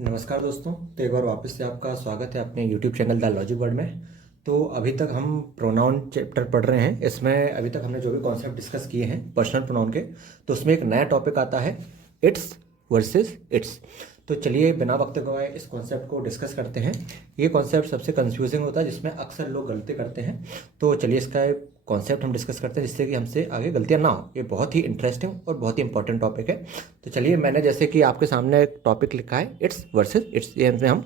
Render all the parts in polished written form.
नमस्कार दोस्तों। तो एक बार वापस से आपका स्वागत है अपने YouTube channel the logic word में। तो अभी तक हम प्रोनाउन चैप्टर पढ़ रहे हैं। इसमें अभी तक हमने जो भी कॉन्सेप्ट डिस्कस किए हैं पर्सनल प्रोनाउन के, तो उसमें एक नया टॉपिक आता है इट्स वर्सेस इट्स। तो चलिए बिना वक्त गवाए इस कॉन्सेप्ट को डिस्कस करते हैं। ये कॉन्सेप्ट सबसे कंफ्यूजिंग होता है, जिसमें अक्सर लोग गलती करते हैं। तो चलिए इसका कॉन्सेप्ट हम डिस्कस करते हैं, जिससे कि हमसे आगे गलतियां ना हो। ये बहुत ही इंटरेस्टिंग और बहुत ही इंपॉर्टेंट टॉपिक है। तो चलिए, मैंने जैसे कि आपके सामने एक टॉपिक लिखा है इट्स वर्सेस इट्स, ये हम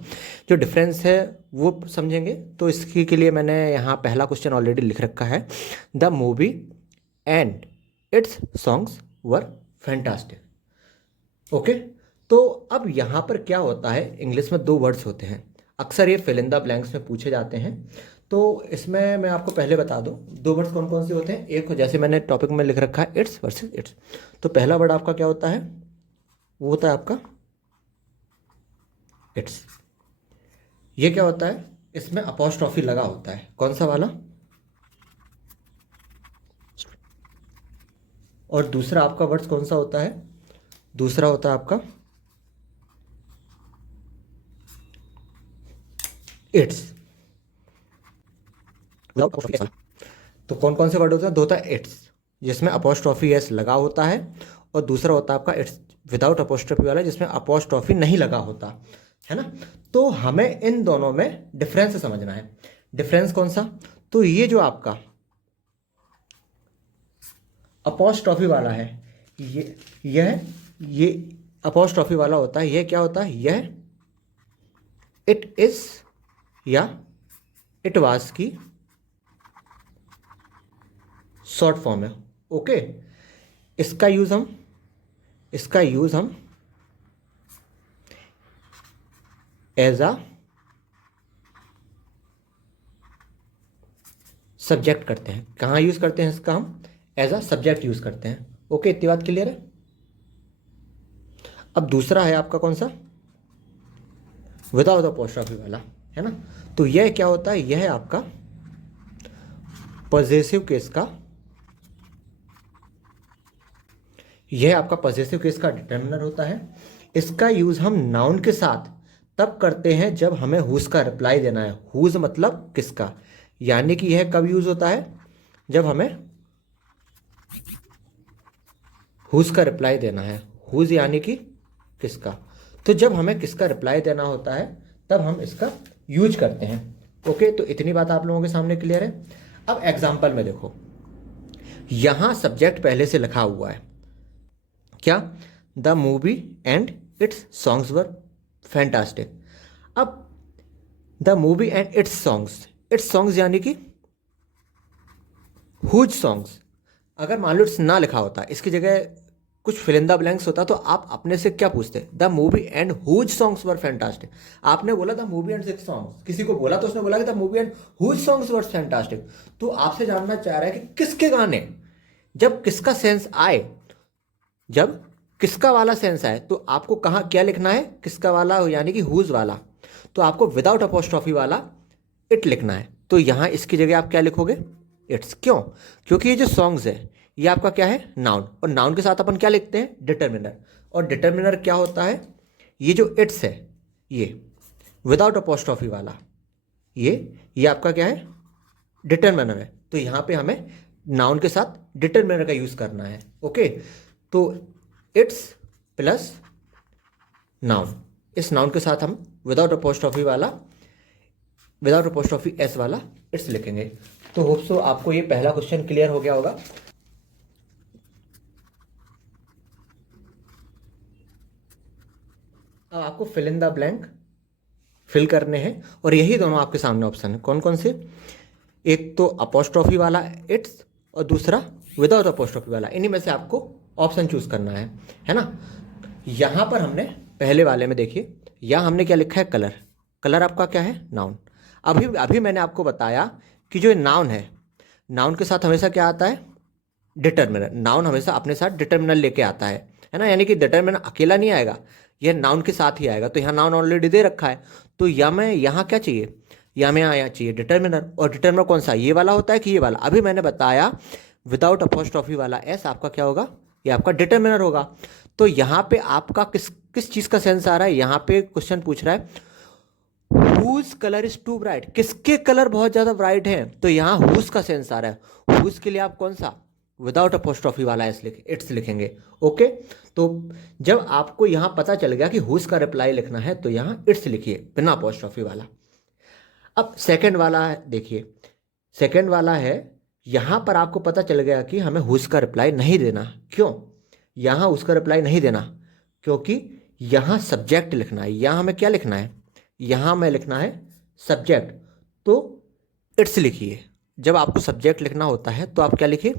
जो डिफरेंस है वो समझेंगे। तो इसकी के लिए मैंने यहाँ पहला क्वेश्चन ऑलरेडी लिख रखा है। The movie and its songs were fantastic. Okay, तो अब यहाँ पर क्या होता है, इंग्लिश में दो वर्ड्स होते हैं। अक्सर ये फिल इन द ब्लैंक्स में पूछे जाते हैं। तो इसमें मैं आपको पहले बता दूं, दो वर्ड्स कौन कौन से होते हैं। एक जैसे मैंने टॉपिक में लिख रखा है इट्स वर्सेस इट्स, तो पहला वर्ड आपका क्या होता है, वो होता है आपका इट्स। ये क्या होता है, इसमें अपॉस्ट्रॉफी लगा होता है। कौन सा वाला? और दूसरा आपका वर्ड्स कौन सा होता है? दूसरा होता है आपका इट्स। तो कौन कौन से वर्ड होते हैं? दो होता है इट्स जिसमें अपोस्ट्रॉफी एस लगा होता है, और दूसरा होता है आपका इट्स विदाउट अपोस्ट्रॉफी वाला, जिसमें अपोस्ट्रॉफी नहीं लगा होता है ना। तो हमें इन दोनों में डिफरेंस समझना है। डिफरेंस कौन सा? तो ये जो आपका अपोस्ट्रॉफी वाला है, ये अपोस्ट्रॉफी वाला होता है। यह क्या होता है? यह इट इज या इट वाज की शॉर्ट फॉर्म है। ओके, इसका यूज हम एज अ सब्जेक्ट करते हैं। कहाँ यूज करते हैं इसका? हम एज अ सब्जेक्ट यूज करते हैं। ओके, इतनी बात क्लियर है। अब दूसरा है आपका कौन सा? विदाउट अपोस्ट्रॉफी वाला, है ना। तो यह क्या होता है? यह है आपका पॉजेसिव केस का, यह आपका पॉजेसिव केस का डिटर्मिनर होता है। इसका यूज हम नाउन के साथ तब करते हैं जब हमें हुज का रिप्लाई देना है। हुज मतलब किसका, यानी कि यह कब यूज होता है? जब हमें हुज का रिप्लाई देना है। हुज यानी कि किसका। तो जब हमें किसका रिप्लाई देना होता है तब हम इसका यूज करते हैं। ओके, तो इतनी बात आप लोगों के सामने क्लियर है। अब एग्जाम्पल में देखो, यहां सब्जेक्ट पहले से लिखा हुआ है क्या? The movie and its songs were fantastic. अब the movie and its songs यानी कि हुज सॉन्ग्स। अगर मान लो इट्स ना लिखा होता, इसकी जगह कुछ फिल इन द ब्लैंक्स होता, तो आप अपने से क्या पूछते? The movie and whose songs were fantastic. आपने बोला the movie and six songs, किसी को बोला तो उसने बोला कि the movie and whose songs were fantastic. तो आपसे जानना चाह रहा है कि किसके गाने, जब किसका सेंस आए, जब किसका वाला सेंस आए, तो आपको कहाँ क्या लिखना है? किसका वाला, यानी कि हुज वाला। तो आपको विदाउट अपोस्ट्रॉफी वाला इट लिखना है। तो यहां इसकी जगह आप क्या लिखोगे? इट्स। क्यों? क्योंकि ये जो सॉन्ग्स है ये आपका क्या है? नाउन। और नाउन के साथ अपन क्या लिखते हैं? डिटर्मिनर। और डिटर्मिनर क्या होता है? ये जो इट्स है ये विदाउट अपोस्ट्रॉफी वाला, ये आपका क्या है? डिटर्मिनर है। तो यहां पे हमें नाउन के साथ डिटर्मिनर का यूज करना है। ओके, तो इट्स प्लस नाउन, इस नाउन के साथ हम विदाउट अपोस्ट्रॉफी एस वाला इट्स लिखेंगे। तो होप सो आपको ये पहला क्वेश्चन क्लियर हो गया होगा। अब आपको fill in the blank fill करने हैं, और यही दोनों आपके सामने ऑप्शन है। कौन कौन से? एक तो अपोस्ट्रॉफी वाला इट्स, और दूसरा विदाउट अपोस्ट्रॉफी वाला। इन्हीं में से आपको ऑप्शन चूज करना है ना। यहां पर हमने पहले वाले में देखिए, यहां हमने क्या लिखा है? कलर। कलर आपका क्या है? नाउन। अभी अभी मैंने आपको बताया कि जो नाउन है, नाउन के साथ हमेशा क्या आता है? डिटर्मिनर। नाउन हमेशा अपने साथ डिटर्मिनर लेके आता है ना। यानी कि डिटर्मिनर अकेला नहीं आएगा, यह नाउन के साथ ही आएगा। तो यहाँ नाउन ऑलरेडी दे रखा है, तो या मैं यहाँ क्या चाहिए? या में आया चाहिए डिटर्मिनर। और डिटर्मिनर कौन सा? ये वाला होता है कि ये वाला? अभी मैंने बताया विदाउट अपोस्ट्रॉफी वाला एस आपका क्या होगा? ये आपका डिटर्मिनर होगा। तो यहाँ पे आपका किस किस चीज़ का सेंस आ रहा है, यहाँ पे क्वेश्चन पूछ रहा है whose colour is too bright, किसके कलर बहुत ज़्यादा ब्राइट हैं, तो यहाँ हुज का सेंस आ रहा है। हुज के लिए आप कौन सा विदाउट अपोस्ट्रॉफी वाला एस लिखे इट्स लिखेंगे। ओके, तो जब आपको यहाँ पता चल गया कि हुज का रिप्लाई लिखना है तो यहाँ इट्स लिखिए बिना अपोस्ट्रॉफी वाला। अब सेकंड वाला है, देखिए सेकंड वाला है, यहां पर आपको पता चल गया कि हमें हुज का रिप्लाई नहीं देना। क्यों यहां उसका रिप्लाई नहीं देना, क्योंकि यहां सब्जेक्ट लिखना है। यहां हमें क्या लिखना है, यहां हमें लिखना है सब्जेक्ट, तो इट्स लिखिए। जब आपको सब्जेक्ट लिखना होता है तो आप क्या लिखिए,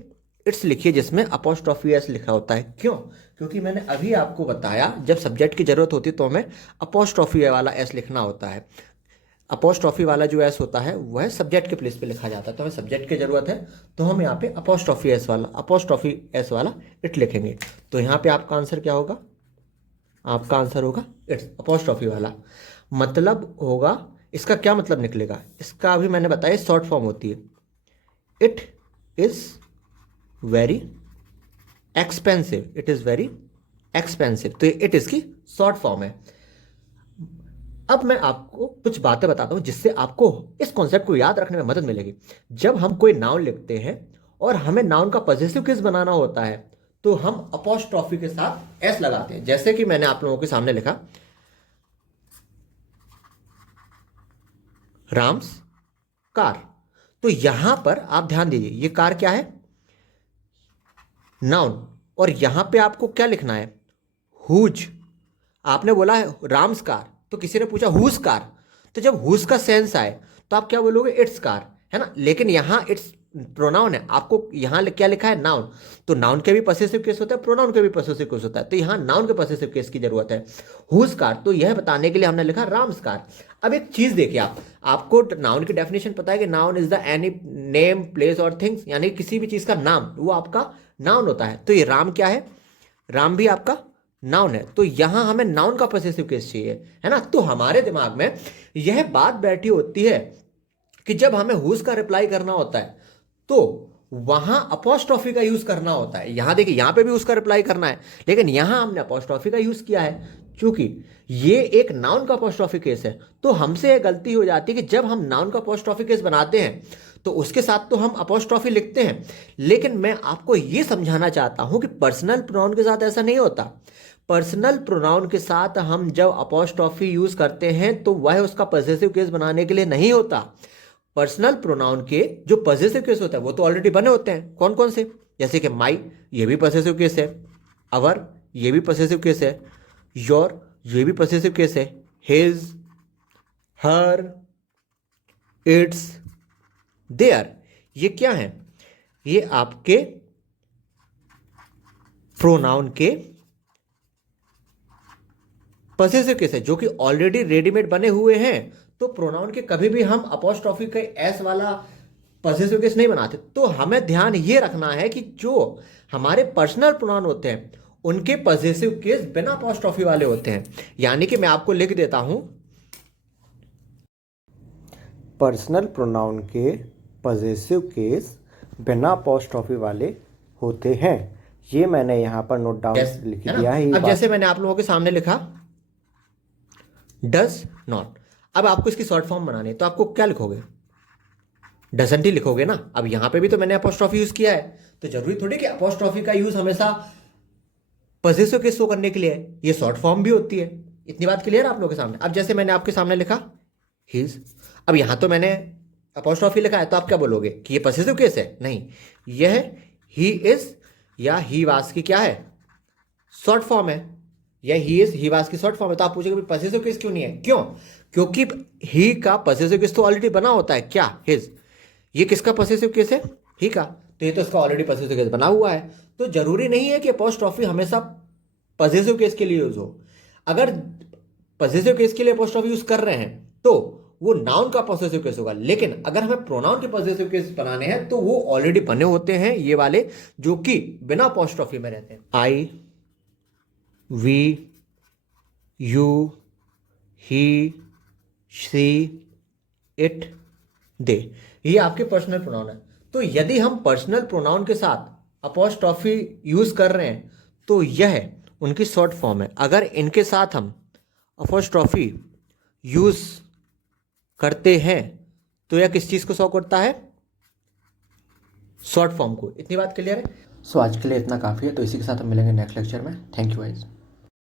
इट्स लिखिए, जिसमें अपोस्ट्रॉफी एस लिखा होता है। क्यों, क्योंकि मैंने अभी आपको बताया जब सब्जेक्ट की जरूरत होती है तो हमें अपोस्ट्रॉफी वाला एस लिखना होता है। अपोस्ट्रॉफी वाला जो एस होता है वह सब्जेक्ट के प्लेस पे लिखा जाता है, तो हमें सब्जेक्ट की जरूरत है तो हम यहाँ पे अपोस्ट्रॉफी एस वाला इट लिखेंगे। तो यहाँ पे आपका आंसर क्या होगा, आपका आंसर होगा इट्स अपोस्ट्रॉफी वाला। मतलब होगा, इसका क्या मतलब निकलेगा, इसका अभी मैंने बताया शॉर्ट फॉर्म होती है, it is very expensive, it is very expensive, तो इट इसकी शॉर्ट फॉर्म है। अब मैं आपको कुछ बातें बताता हूं जिससे आपको इस कॉन्सेप्ट को याद रखने में मदद मिलेगी। जब हम कोई नाउन लिखते हैं और हमें नाउन का पॉजेसिव केस बनाना होता है तो हम अपोस्ट्रॉफी के साथ एस लगाते हैं। जैसे कि मैंने आप लोगों के सामने लिखा राम्स कार, तो यहां पर आप ध्यान दीजिए ये कार क्या है, नाउन, और यहां पे आपको क्या लिखना है, हुज। आपने बोला है राम्स कार, तो किसी ने पूछा हुज कार, तो जब हुज का सेंस आए तो आप क्या बोलोगे, इट्स कार, है ना। लेकिन यहां इट्स प्रोनाउन है, आपको यहां क्या लिखा है, नाउन, तो नाउन के भी पॉसेसिव केस होता है, प्रोनाउन के भी पॉसेसिव केस होता है, तो यहां नाउन के पॉसेसिव केस की जरूरत है। हुज कार, तो यह बताने के लिए हमने लिखा राम्स कार। अब एक चीज देखिए, आपको नाउन की डेफिनेशन पता है कि noun is the any name place और थिंग्स, यानी किसी भी चीज का नाम वो आपका नाउन होता है। तो ये राम क्या है, राम भी आपका नाउन है, तो यहां हमें नाउन का पॉसेसिव केस चाहिए, है ना। तो हमारे दिमाग में यह बात बैठी होती है कि जब हमें हुज का रिप्लाई करना होता है तो वहां अपोस्ट्रॉफी का यूज करना होता है। यहां देखिए, यहां पे भी उसका रिप्लाई करना है, लेकिन यहां हमने अपोस्ट्रॉफी का यूज किया है। क्योंकि ये एक नाउन का अपोस्ट्रॉफी केस है, तो हमसे यह गलती हो जाती है कि जब हम नाउन का अपोस्ट्रॉफी केस बनाते हैं तो उसके साथ तो हम अपोस्ट्रॉफी लिखते हैं, लेकिन मैं आपको यह समझाना चाहता हूं कि पर्सनल प्रोनाउन के साथ ऐसा नहीं होता। पर्सनल प्रोनाउन के साथ हम जब अपोस्ट्रॉफी यूज करते हैं तो वह उसका पॉसेसिव केस बनाने के लिए नहीं होता। पर्सनल प्रोनाउन के जो पॉसेसिव केस होता है वो तो ऑलरेडी बने होते हैं। कौन कौन से, जैसे कि माई, ये भी पॉसेसिव केस है, अवर, ये भी पॉसेसिव केस है, योर, ये भी पॉसेसिव केस है, हिज, हर, इट्स, देयर, ये क्या है, ये आपके प्रोनाउन के पॉसेसिव केस है जो कि ऑलरेडी रेडीमेड बने हुए हैं। तो प्रोनाउन के कभी भी हम अपोस्ट्रॉफी का एस वाला पॉसेसिव केस नहीं बनाते। तो हमें ध्यान ये रखना है कि जो हमारे पर्सनल प्रोनाउन होते हैं उनके पॉसेसिव केस बिना अपोस्ट्रॉफी वाले होते हैं। यानी कि मैं आपको लिख देता हूं, पर्सनल प्रोनाउन के पॉसेसिव केस बिना अपोस्ट्रॉफी वाले होते हैं। ये मैंने यहां पर नोट डाउन लिख दिया है। अब जैसे मैंने आप लोगों के सामने लिखा डज नॉट, अब आपको इसकी शॉर्ट फॉर्म बनानी है तो आपको क्या लिखोगे, डजंट ही लिखोगे ना। अब यहां पे भी तो मैंने अपोस्ट्रॉफी यूज किया है, तो जरूरी थोड़ी कि अपोस्ट्रॉफी का यूज हमेशा पॉसेसिव केस शो करने के लिए है, ये शॉर्ट फॉर्म भी होती है। इतनी बात क्लियर है आप लोगों के सामने। अब जैसे मैंने आपके सामने लिखा हिज, अब यहां तो मैंने अपोस्ट्रॉफी लिखा है, तो आप क्या बोलोगे कि ये पॉसेसिव केस है, नहीं, यह ही इज या ही वाज की क्या है, शॉर्ट फॉर्म है। यह ही इज ही वाज की शॉर्ट फॉर्म है। तो आप पूछोगे पॉसेसिव केस क्यों नहीं है, क्यों, क्योंकि ही का पॉसेसिव केस तो ऑलरेडी बना होता है, क्या, हिज। ये किसका पॉसेसिव केस है, ही का, तो ये तो इसका ऑलरेडी पॉसेसिव केस बना हुआ है। तो जरूरी नहीं है कि अपोस्ट्रॉफी हमेशा पॉसेसिव केस के लिए यूज हो। अगर पॉसेसिव केस के लिए अपोस्ट्रॉफी यूज कर रहे हैं तो वो नाउन का पॉसेसिव केस होगा, लेकिन अगर हमें प्रोनाउन के पॉसेसिव केस बनाने हैं तो वो ऑलरेडी बने होते हैं, ये वाले जो कि बिना अपोस्ट्रॉफी में रहते हैं। I, we, you, he, she, it, they, ये आपके पर्सनल प्रोनाउन है। तो यदि हम पर्सनल प्रोनाउन के साथ अपोस्ट्रॉफी यूज कर रहे हैं तो यह उनकी शॉर्ट फॉर्म है। अगर इनके साथ हम अपोस्ट्रॉफी यूज़ करते हैं तो यह किस चीज़ को शो करता है? शॉर्ट फॉर्म को। इतनी बात क्लियर है? सो आज के लिए इतना काफ़ी है, तो इसी के साथ हम मिलेंगे नेक्स्ट लेक्चर में। Thank you guys.